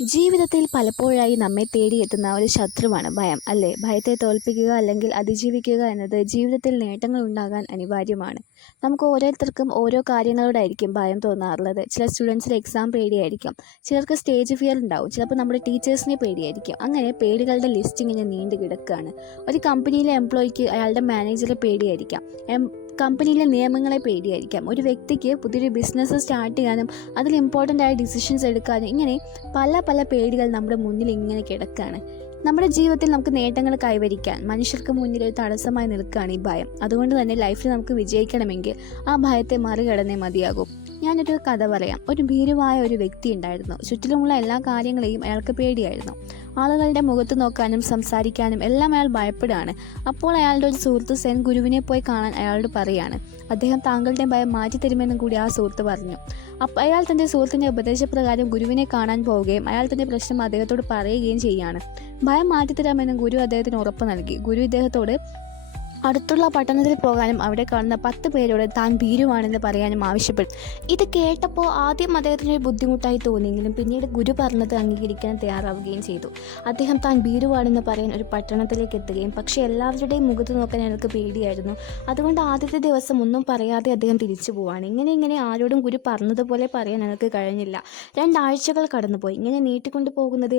ജീവിതത്തിൽ പലപ്പോഴായി നമ്മെ തേടിയെത്തുന്ന ഒരു ശത്രുവാണ് ഭയം, അല്ലേ? ഭയത്തെ തോൽപ്പിക്കുക അല്ലെങ്കിൽ അതിജീവിക്കുക എന്നത് ജീവിതത്തിൽ നേട്ടങ്ങൾ ഉണ്ടാകാൻ അനിവാര്യമാണ്. നമുക്ക് ഓരോരുത്തർക്കും ഓരോ കാര്യങ്ങളോടായിരിക്കും ഭയം തോന്നാറുള്ളത്. ചില സ്റ്റുഡൻസിന് എക്സാം പേടിയായിരിക്കും, ചിലർക്ക് സ്റ്റേജ് ഫിയർ ഉണ്ടാവും, ചിലപ്പോൾ നമ്മുടെ ടീച്ചേഴ്സിനെ പേടിയായിരിക്കും. അങ്ങനെ പേടികളുടെ ലിസ്റ്റ് ഇങ്ങനെ നീണ്ടു കിടക്കുകയാണ്. ഒരു കമ്പനിയിലെ എംപ്ലോയിക്ക് അയാളുടെ മാനേജറെ പേടിയായിരിക്കാം, കമ്പനിയിലെ നിയമങ്ങളെ പേടിയായിരിക്കാം. ഒരു വ്യക്തിക്ക് പുതിയൊരു ബിസിനസ് സ്റ്റാർട്ട് ചെയ്യാനും അതിൽ ഇമ്പോർട്ടൻ്റ് ആയ ഡിസിഷൻസ് എടുക്കാനും ഇങ്ങനെ പല പല പേടികൾ നമ്മുടെ മുന്നിൽ ഇങ്ങനെ കിടക്കുകയാണ്. നമ്മുടെ ജീവിതത്തിൽ നമുക്ക് നേട്ടങ്ങൾ കൈവരിക്കാൻ മനുഷ്യർക്ക് മുന്നിൽ ഒരു തടസ്സമായി നിൽക്കുകയാണ് ഈ ഭയം. അതുകൊണ്ട് തന്നെ ലൈഫിൽ നമുക്ക് വിജയിക്കണമെങ്കിൽ ആ ഭയത്തെ മറികടന്നേ മതിയാകും. ഞാനൊരു കഥ പറയാം. ഒരു ഭീരുവായ ഒരു വ്യക്തി ഉണ്ടായിരുന്നു. ചുറ്റിലുമുള്ള എല്ലാ കാര്യങ്ങളെയും അയാൾക്ക് പേടിയായിരുന്നു. ആളുകളുടെ മുഖത്ത് നോക്കാനും സംസാരിക്കാനും എല്ലാം അയാൾ ഭയപ്പെടുകയാണ്. അപ്പോൾ അയാളുടെ ഒരു സുഹൃത്ത് സെൻ ഗുരുവിനെ പോയി കാണാൻ അയാളോട് പറയാണ്. അദ്ദേഹം താങ്കളുടെ ഭയം മാറ്റിത്തരുമെന്നും കൂടി ആ സുഹൃത്ത് പറഞ്ഞു. അപ്പോൾ അയാൾ തൻ്റെ സുഹൃത്തിൻ്റെ ഉപദേശപ്രകാരം ഗുരുവിനെ കാണാൻ പോവുകയും അയാൾ തൻ്റെ പ്രശ്നം അദ്ദേഹത്തോട് പറയുകയും ചെയ്യുകയാണ്. ഭയം മാറ്റിത്തരാമെന്നും ഗുരു അദ്ദേഹത്തിന് ഉറപ്പ് നൽകി. ഗുരു ഇദ്ദേഹത്തോട് അടുത്തുള്ള പട്ടണത്തിൽ പോകാനും അവിടെ കാണുന്ന 10 പേരോട് താൻ ഭീരുവാണെന്ന് പറയാനും ആവശ്യപ്പെട്ടു. ഇത് കേട്ടപ്പോൾ ആദ്യം അദ്ദേഹത്തിന് ഒരു ബുദ്ധിമുട്ടായി തോന്നിയെങ്കിലും പിന്നീട് ഗുരു പറഞ്ഞത് അംഗീകരിക്കാൻ തയ്യാറാവുകയും ചെയ്തു. അദ്ദേഹം താൻ ഭീരുവാണെന്ന് പറയാൻ ഒരു പട്ടണത്തിലേക്ക് എത്തുകയും പക്ഷേ എല്ലാവരുടെയും മുഖത്ത് നോക്കാൻ അയാൾക്ക് പേടിയായിരുന്നു. അതുകൊണ്ട് ആദ്യത്തെ ദിവസം ഒന്നും പറയാതെ അദ്ദേഹം തിരിച്ചു പോവാണ്. ഇങ്ങനെ ആരോടും ഗുരു പറഞ്ഞതുപോലെ പറയാൻ അയാൾക്ക് കഴിഞ്ഞില്ല. 2 ആഴ്ചകൾ കടന്നുപോയി. ഇങ്ങനെ നീട്ടിക്കൊണ്ടു പോകുന്നത്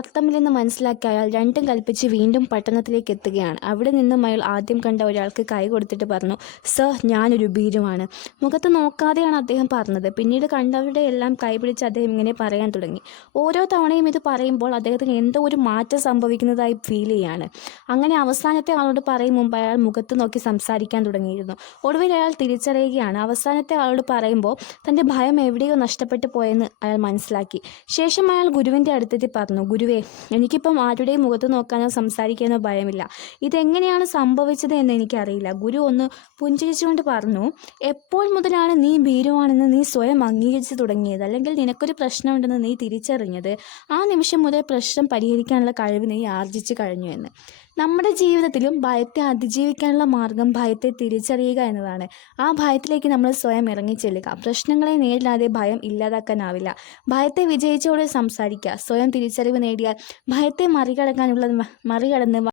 അർത്ഥമില്ലെന്ന് മനസ്സിലാക്കി അയാൾ രണ്ടും കൽപ്പിച്ച് വീണ്ടും പട്ടണത്തിലേക്ക് എത്തുകയാണ്. അവിടെ നിന്നും അയാൾ ആദ്യം കണ്ട ഒരാൾക്ക് കൈ കൊടുത്തിട്ട് പറഞ്ഞു, സർ, ഞാനൊരു ഭീരുവാണ്. മുഖത്ത് നോക്കാതെയാണ് അദ്ദേഹം പറഞ്ഞത്. പിന്നീട് കണ്ടവരുടെ എല്ലാം കൈപിടിച്ച് അദ്ദേഹം ഇങ്ങനെ പറയാൻ തുടങ്ങി. ഓരോ തവണയും ഇത് പറയുമ്പോൾ അദ്ദേഹത്തിന് എന്തോ ഒരു മാറ്റം സംഭവിക്കുന്നതായി ഫീൽ ചെയ്യാണ്. അങ്ങനെ അവസാനത്തെ ആളോട് പറയും മുമ്പ് അയാൾ മുഖത്ത് നോക്കി സംസാരിക്കാൻ തുടങ്ങിയിരുന്നു. ഒടുവിൽ അയാൾ തിരിച്ചറിയുകയാണ്. അവസാനത്തെ ആളോട് പറയുമ്പോൾ തൻ്റെ ഭയം എവിടെയോ നഷ്ടപ്പെട്ടു പോയെന്ന് അയാൾ മനസ്സിലാക്കി. ശേഷം അയാൾ ഗുരുവിൻ്റെ അടുത്തെത്തി പറഞ്ഞു, ഗുരുവേ, എനിക്കിപ്പം ആരുടെയും മുഖത്ത് നോക്കാനോ സംസാരിക്കാനോ ഭയമില്ല. ഇതെങ്ങനെയാണ് സംഭവിച്ചത് എന്ന് എനിക്കറിയില്ല. ഗുരു ഒന്ന് പുഞ്ചിരിച്ചുകൊണ്ട് പറഞ്ഞു, എപ്പോൾ മുതലാണ് നീ ഭീരുവാണെന്ന് നീ സ്വയം അംഗീകരിച്ച് തുടങ്ങിയത്, അല്ലെങ്കിൽ നിനക്കൊരു പ്രശ്നമുണ്ടെന്ന് നീ തിരിച്ചറിഞ്ഞത്? ആ നിമിഷം മുതൽ പ്രശ്നം പരിഹരിക്കാനുള്ള കഴിവ് നീ ആർജിച്ചു കഴിഞ്ഞു എന്ന്. നമ്മുടെ ജീവിതത്തിലും ഭയത്തെ അതിജീവിക്കാനുള്ള മാർഗം ഭയത്തെ തിരിച്ചറിയുക എന്നതാണ്. ആ ഭയത്തിലേക്ക് നമ്മൾ സ്വയം ഇറങ്ങിച്ചെല്ലുക. പ്രശ്നങ്ങളെ നേരിടാതെ ഭയം ഇല്ലാതാക്കാനാവില്ല. ഭയത്തെ വിജയിച്ചോടെ സംസാരിക്കുക. സ്വയം തിരിച്ചറിവ് നേടിയാൽ ഭയത്തെ മറികടന്ന്